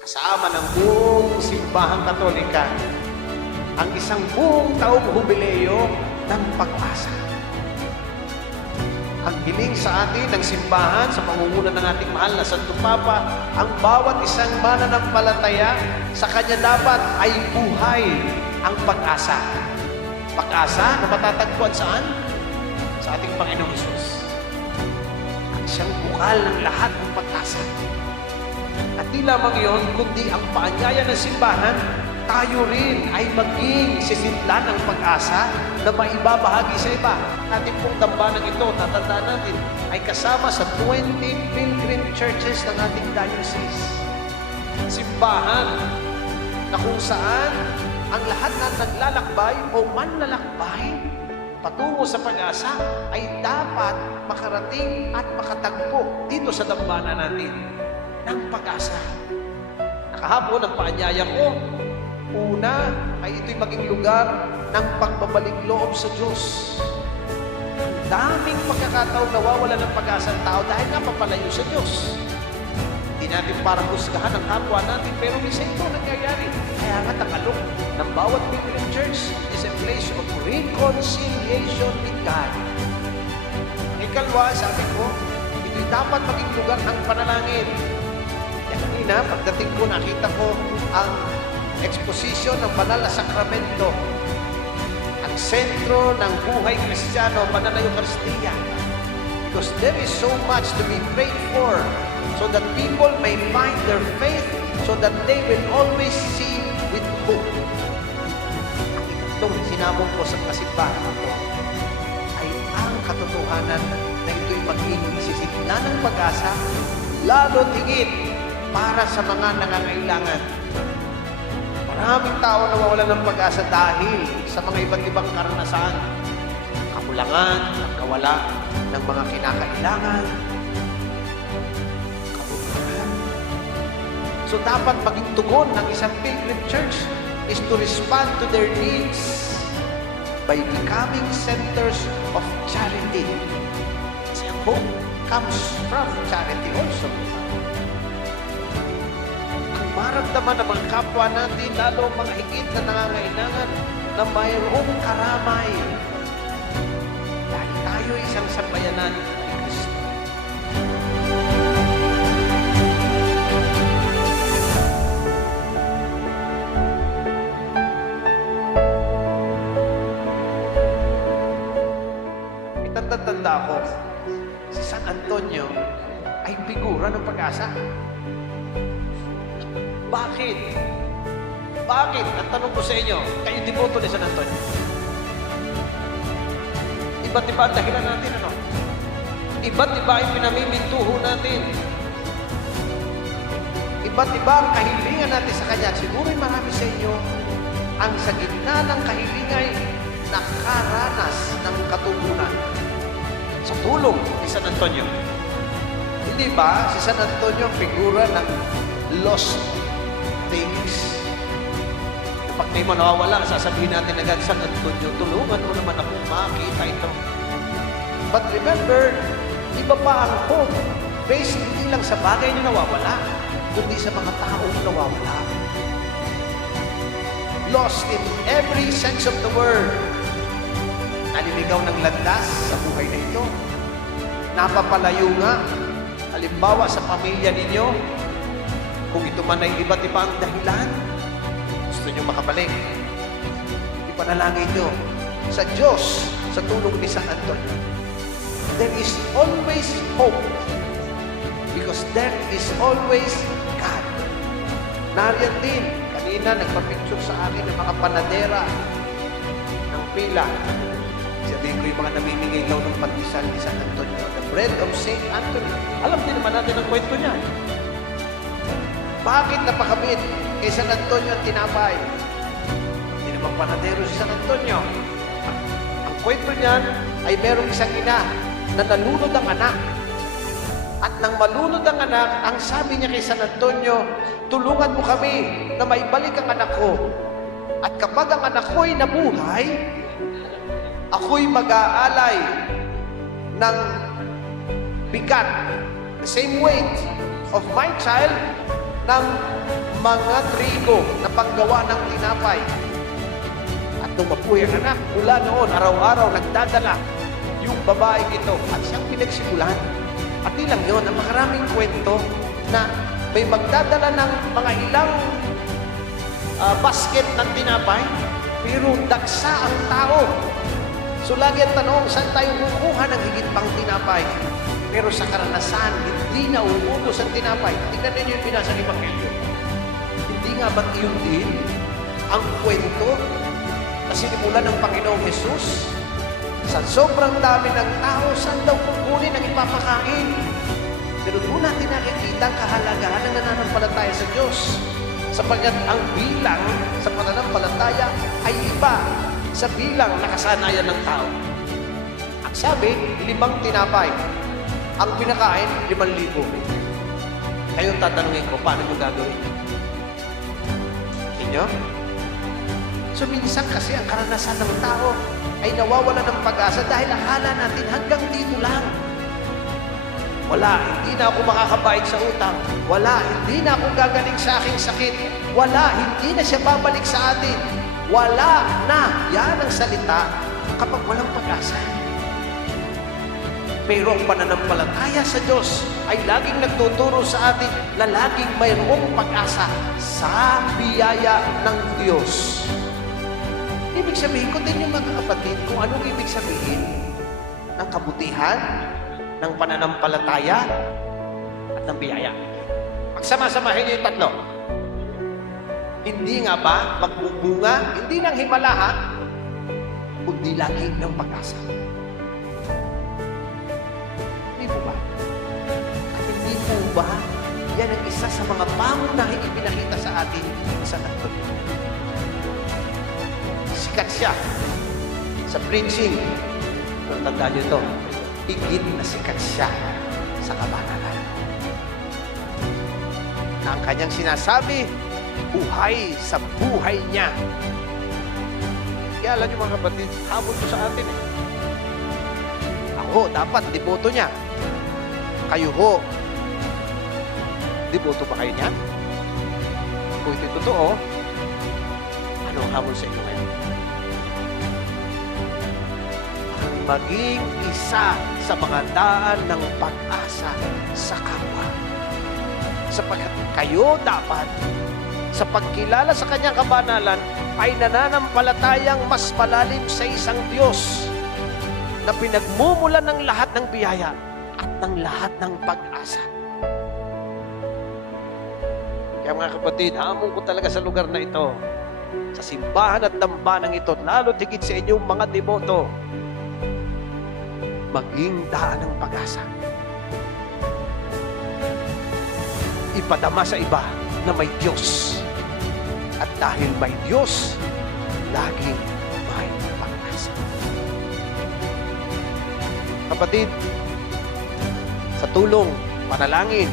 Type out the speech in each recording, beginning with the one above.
kasama ng buong simbahang katolika ang isang buong taong hubileo ng pag-asa. Ang hiling sa atin ng simbahan sa pangunguna ng ating mahal na Santo Papa, ang bawat isang mananampalataya sa kanya dapat ay buhay ang pag-asa. Pag-asa na matatagpuan saan? Sa ating Panginoong Isus. Ang siyang bukal ng lahat ng pag-asa. At di lamang yon, kundi ang paanyaya ng simbahan, tayo rin ay maging sisidlan ng pag-asa na maibabahagi sa iba. Ating pong dambanang ito, tatandaan natin, ay kasama sa 20 pilgrim churches ng ating diocese. Simbahan na kung saan ang lahat ng naglalakbay o manlalakbay patungo sa pag-asa ay dapat makarating at makatagpo dito sa dambana natin ng pag-asa. Nakahapon ang paanyaya ko, una ay ito'y maging lugar ng pagbabalik loob sa Diyos. Ang daming pagkakataon nawawala ng pag-asa ng tao dahil napapalayo sa Diyos. Hindi natin para husgahan ang kapwa natin, pero minsan ito nangyayari. Kaya nga takalok ng bawat Pilgrim Church is a place of reconciliation with God. Ang ikalwa, sabi ko, ito'y dapat maging lugar ng panalangin. Kanina, pagdating ko, nakita ko ang exposition ng banal na sakramento. Ang sentro ng buhay kristyano, banal na Eucharistia. Because there is so much to be prayed for so that people may find their faith so that they will always see with hope. Itong sinabong ko sa kasimbahan ito ay ang katotohanan na ito'y maging sisigla ng pag-asa lalo tingit para sa mga nangangailangan. Maraming tao nawawala ng pag-asa dahil sa mga iba't ibang karanasan, kakulangan, kawala ng mga kinakailangan, kabubuhan. So dapat maging tugon ng isang pilgrim church is to respond to their needs by becoming centers of charity. Hope comes from charity also. Ang maramdaman ng mga kapwa natin, lalo mga higit na nangangailangan na mayroong karamay. Dahil tayo ay isang sambayanan ni ko, si San Antonio ay figura ng pag-asa. Bakit? Bakit? Ang tanong ko sa inyo, kayo devoto ni San Antonio. Iba't iba ang dahilan natin, ano? Iba't iba ang pinamimintuho natin. Iba't iba ang kahilingan natin sa Kanya. Siguro'y marami sa inyo ang sa gitna ng kahilingan nakaranas ng katugunan sa tulong ni San Antonio. Hindi ba si San Antonio figura ng lost things? Kapag may manawawala, sasabihin natin agad, San Antonio, tulungan mo naman ako makita ito. But remember, iba pa ang hope based hindi lang sa bagay na nawawala, kundi sa mga taong nawawala. Lost in every sense of the word. Naliligaw ng landas sa buhay na ito. Napapalayo nga. Halimbawa sa pamilya ninyo, kung ito man ay iba't iba ang dahilan, gusto nyo makabalik. Ipanalangin nyo sa Diyos, sa tulong ni San Antonio. There is always hope because there is always God. Nariyan din, kanina nagpa-picture sa akin ng mga panadera ng pila. Sabihin ko yung mga namimigay daw ng pandesal ni San Antonio. The bread of St. Anthony. Alam din naman natin ang kwento niya. Bakit napakabit kay San Antonio ang tinapay? Hindi naman panadero si San Antonio. Ang, ang kwento niyan ay merong isang ina na nalunod ang anak. At nang malunod ang anak, ang sabi niya kay San Antonio, tulungan mo kami na maibalik ang anak ko. At kapag ang anak ko'y nabuhay, ako'y mag-aalay ng bigat the same weight of my child ng mga trigo na panggawa ng tinapay. At mabuhay ang anak, mula noon, araw-araw nagdadala yung babae ito at siyang pinagsimulan. At di lang yun, ang makaraming kwento na may magdadala ng mga ilang ah, basket ng tinapay, pero daksa ang tao. So lagi ang tanong, saan tayo kukuha ng higit pang tinapay? Pero sa karanasan, hindi na uubos ang tinapay. Tingnan ninyo yung binasa ni Evangelio. Hindi nga ba't iyon din ang kwento na sinimulan ng Panginoong Jesus? Sa sobrang dami ng tao, saan daw kukunin ang ipapakain? Pero doon natin nakikita ang kahalagahan ng nananampalataya sa Diyos. Sapagkat ang bilang sa pananampalataya ay iba sa bilang na kasanayan ng tao. Ang sabi, limang tinapay. Ang pinakain, limang libo. Kayo tatanungin ko, paano mo gagawin? Inyo? So minsan kasi ang karanasan ng tao ay nawawala ng pag-asa dahil akala natin hanggang dito lang. Wala, hindi na ako makakabayad sa utang. Wala, hindi na ako gagaling sa aking sakit. Wala, hindi na siya babalik sa atin. Wala na. Yan ang salita kapag walang pag-asa. Pero ang pananampalataya sa Diyos ay laging nagtuturo sa atin na laging mayroong pag-asa sa biyaya ng Diyos. Ibig sabihin ko din yung mga kapatid kung anong ibig sabihin ng kabutihan, ng pananampalataya, at ng biyaya. Pagsama-samahin niyo yung tatlo. Hindi nga ba magbubunga, hindi ng himalahan, kundi lagi ng pag-asa. Ipinakita sa atin sa tatlo? Sikat siya sa preaching. Pero tandaan niyo ito, higit na sikat siya sa kabanalan. Na ang kanyang sinasabi, buhay sa buhay niya. Kaya alam niyo mga kapatid, habol ko sa atin eh. Ako, dapat, deboto niya. Kayo ho, deboto ba kayo niya? Totoo, ano ang habol sa inyo ngayon? Ang maging isa sa mga daan ng pag-asa sa kapwa. Sapagkat kayo dapat sa pagkilala sa kanyang kabanalan ay nananampalatayang mas malalim sa isang Diyos na pinagmumulan ng lahat ng biyaya at ng lahat ng pag-asa. Kaya mga kapatid, hamon ko talaga sa lugar na ito, sa simbahan at dambanang ito, lalo tigit sa inyong mga deboto, maging daan ng pag-asa. Ipadama sa iba na may Diyos. At dahil may Diyos, laging may pag-asa. Kapatid, sa tulong, panalangin,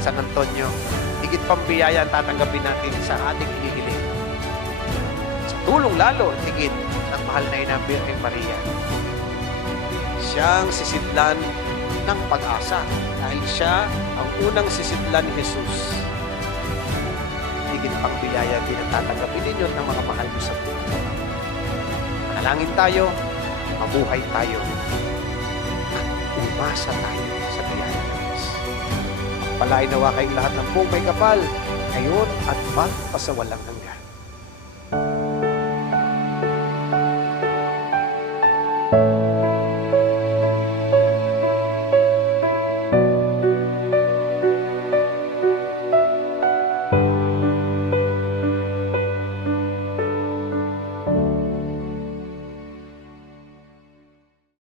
San Antonio, higit pang biyaya ang tatanggapin natin sa ating hinihiling. Sa tulong lalo, higit ng mahal na ina Birhen Maria. Siyang sisidlan ng pag-asa dahil siya ang unang sisidlan ni Jesus. Higit pang biyaya din ang tatanggapin ninyo ng mga mahal mo sa buhay. Manalangin tayo, mabuhay tayo, at umasa tayo Palain nawa kayong lahat ng buong may kapal, ngayon at magpasawalang hanggan.